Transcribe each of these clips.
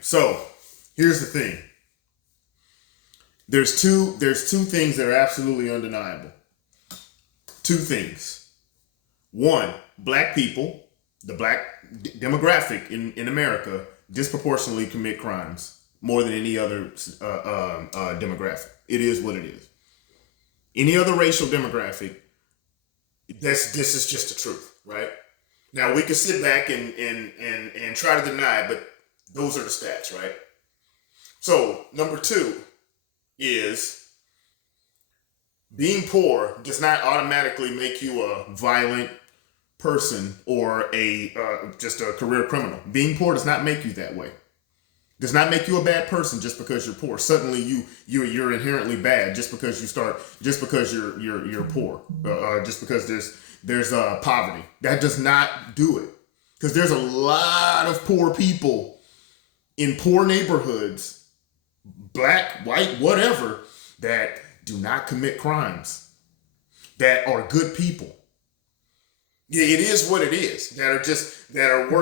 So here's the thing. There's two things that are absolutely undeniable. Two things. One, black people, the black demographic in America disproportionately commit crimes more than any other demographic. It is what it is. Any other racial demographic, this is just the truth, right? Now we can sit back and try to deny it, but those are the stats, right? So number two is being poor does not automatically make you a violent person or just a career criminal. Being poor does not make you that way. Does not make you a bad person just because you're poor. Suddenly you're inherently bad just because you're poor. Just because there's poverty. That does not do it. Because there's a lot of poor people in poor neighborhoods, black, white, whatever, that do not commit crimes, that are good people. Yeah, it is what it is. That are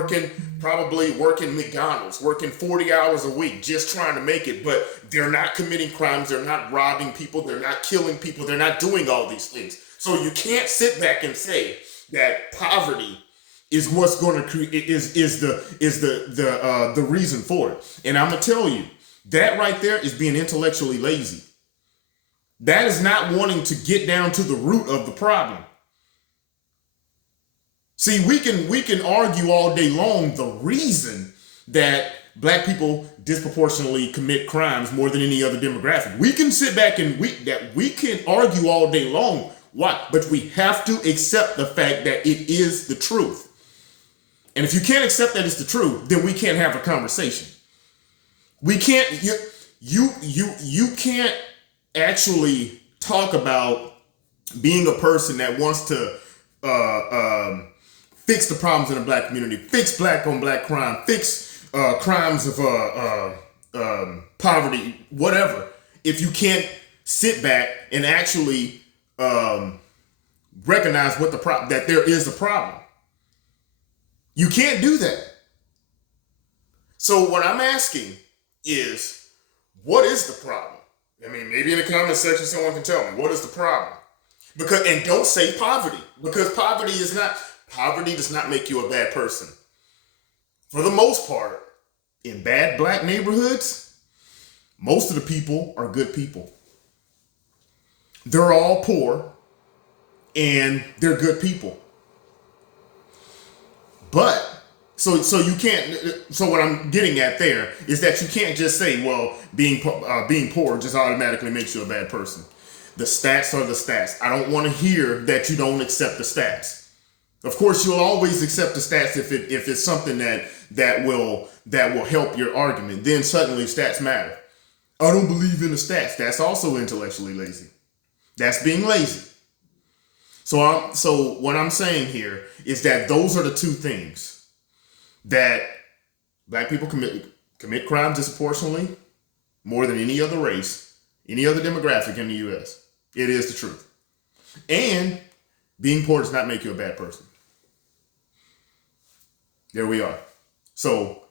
probably working McDonald's, working 40 hours a week, just trying to make it, but they're not committing crimes, they're not robbing people, they're not killing people, they're not doing all these things. So you can't sit back and say that poverty is what's going to create is the reason for it. And I'm gonna tell you, that right there is being intellectually lazy. That is not wanting to get down to the root of the problem. See, we can argue all day long the reason that black people disproportionately commit crimes more than any other demographic. We can sit back and we can argue all day long why, but we have to accept the fact that it is the truth. And if you can't accept that it's the truth, then we can't have a conversation. We can't you can't actually talk about being a person that wants to fix the problems in the black community, fix black on black crime, fix crimes of poverty, whatever. If you can't sit back and actually recognize that there is a problem, you can't do that. So what I'm asking is, what is the problem? I mean, maybe in the comment section someone can tell me what is the problem. And don't say poverty, because poverty does not make you a bad person. For the most part, in bad black neighborhoods, most of the people are good people. They're all poor and they're good people. But so you can't. So what I'm getting at there is that you can't just say, well, being poor just automatically makes you a bad person. The stats are the stats. I don't want to hear that you don't accept the stats. Of course, you'll always accept the stats if it's something that will help your argument. Then suddenly stats matter. I don't believe in the stats. That's also intellectually lazy. That's being lazy. So what I'm saying here is that those are the two things that black people commit crimes disproportionately more than any other race, any other demographic in the U.S. It is the truth. And being poor does not make you a bad person. There we are. So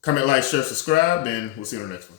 comment, like, share, subscribe, and we'll see you on the next one.